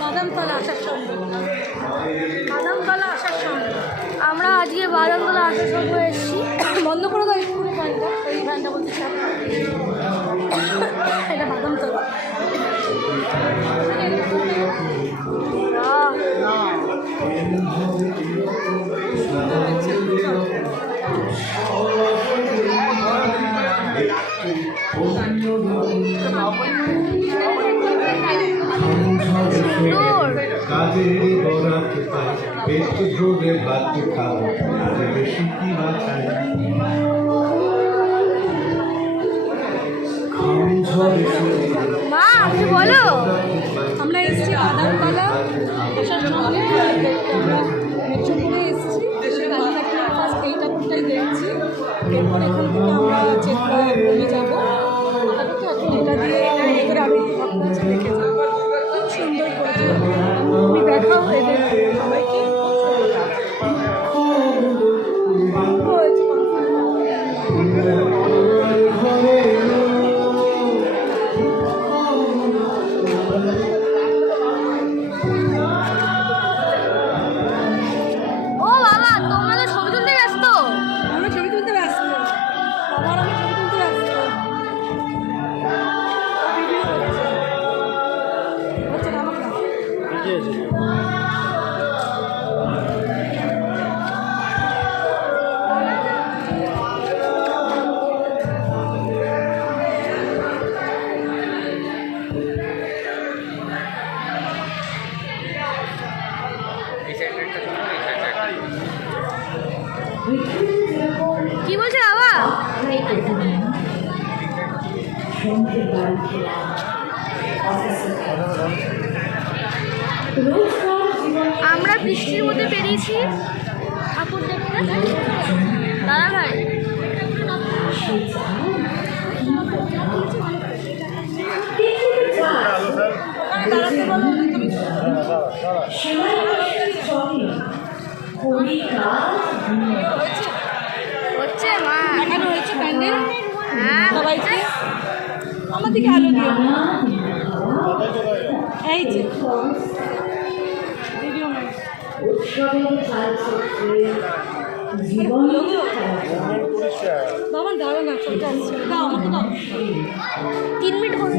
বাদামতলা আসার সঙ্গে আমরা আজকে বাদামতলা আসার সঙ্গে এসেছি। বন্ধ করে দাও একটু ফ্যানটা, এই ফ্যানটা বলতে চাপ এটা বাদামতলা। কাজেরই বরাত পাই পেট ভরে ভাত খাও আরে বেশি কি না খাই মা আপনি বলো। আমরা এসেছি বাদামতলা আসার সঙ্গে মেট্রোপোলে এসেছি, ফার্স্ট এই ঠাকুরটাই দেখছি, এরপর এখান থেকে আমরা চেতনা বলে যাবো। আপাতত এখন এটা দিয়ে ভেতরে আরও ঠাকুর আছে, দেখে যাবো। খুব সুন্দর করেছে, তুমি দেখাও এদের সবাইকে। কি বলছে বাবা? আমরা বৃষ্টির মধ্যে বেরিয়েছি ঠাকুর দেখতে। দাদা ভাই হচ্ছে মা এখানে হয়েছে প্যান্ডেল। হ্যাঁ সবাইকে আমার দিকে আলো দিও। এই যে ভিডিও বাবা দাঁড়ো না, চলতে আসছে। দাও আমাকে দাও 3 মিনিট করে।